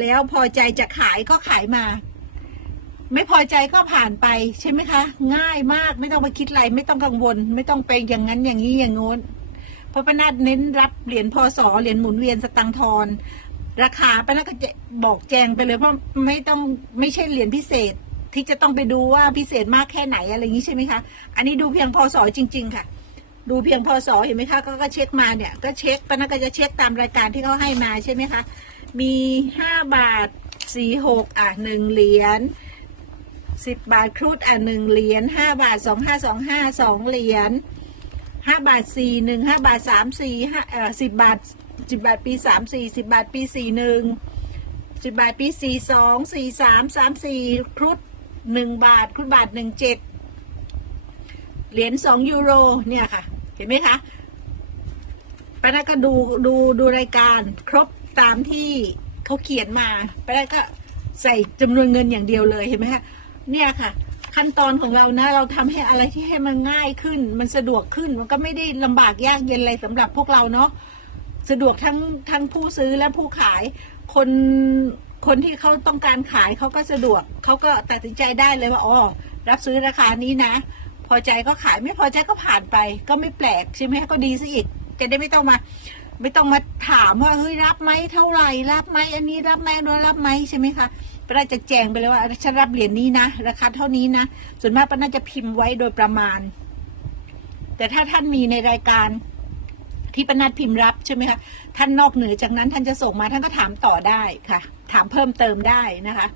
แล้วพอใจจะขายก็ขายมา ไม่พอใจก็ผ่านไปใช่ไหมคะ ง่ายมากไม่ต้องไปคิดอะไร ไม่ต้องกังวล ไม่ต้องไปอย่างนั้นอย่างนี้อย่างโน้นเพราะป้านาดเน้นรับเหรียญพศเหรียญหมุนเวียนสตังทอนราคาป้านาดก็จะบอกแจงไปเลยเพราะไม่ต้องไม่ใช่เหรียญพิเศษที่จะต้องไปดูว่าพิเศษมากแค่ไหนอะไรอย่างนี้ใช่ไหมคะ อันนี้ดูเพียงพศจริง ๆ ค่ะ ดูเพียงพศเห็นไหมคะ ก็ก็เช็คมาเนี่ย ก็เช็คป้านาดก็จะเช็คตามรายการที่เขาให้มาใช่ไหมคะ มีห้าบาทสี่หกอะหนึ่งเหรียญสิบบาทครุฑอะหนึ่งเหรียญห้าบาทสองห้าสองห้าสองเหรียญห้าบาทสี่หนึ่งห้าบาทสามสี่ห้าเอ่อสิบบาทสิบบาทปีสามสี่สิบบาทปีสี่หนึ่งสิบบาทปีสี่สองสี่สามสามสี่ครุฑหนึ่งบาทครุฑบาทหนึ่งเจ็ดเหรียญสองยูโรเนี่ยค่ะ เห็นไหมคะป้านาก็ดูดูดูรายการครบ ตามที่เขาเขียนมาไป้านาก็ใส่จำนวนเงินอย่างเดียวเลยเห็นไหมคะเนี่ยค่ะ ขั้นตอนของเรานะ เราทำให้อะไรที่ให้มันง่ายขึ้น มันสะดวกขึ้นมันก็ไม่ได้ลำบากยากเย็นอะไรสำหรับพวกเราเนาะสะดวกทั้งทั้งผู้ซื้อและผู้ขาย คนคนที่เขาต้องการขายเขาก็สะดวกเขาก็ตัดสินใจได้เลยว่าอ๋อรับซื้อราคานี้นะ พอใจก็ขายไม่พอใจก็ผ่านไป ก็ไม่แปลกใช่ไหมก็ดีซะอีกจะได้ไม่ต้องมา ไม่ต้องมาถามว่าเฮ้ยรับไหมเท่าไหร่รับไหมอันนี้รับไหมโน้นรับไหมใช่ไหมคะป้าน่าจะแจ้งไปเลยว่าฉันรับเหรียญนี้นะราคาเท่านี้นะส่วนมากป้าน่าจะพิมพ์ไว้โดยประมาณ แต่ถ้าท่านมีในรายการที่ป้านัดพิมพ์รับใช่ไหมคะท่านนอกเหนือจากนั้นท่านจะส่งมาท่านก็ถามต่อได้ค่ะ ถามเพิ่มเติมได้นะคะ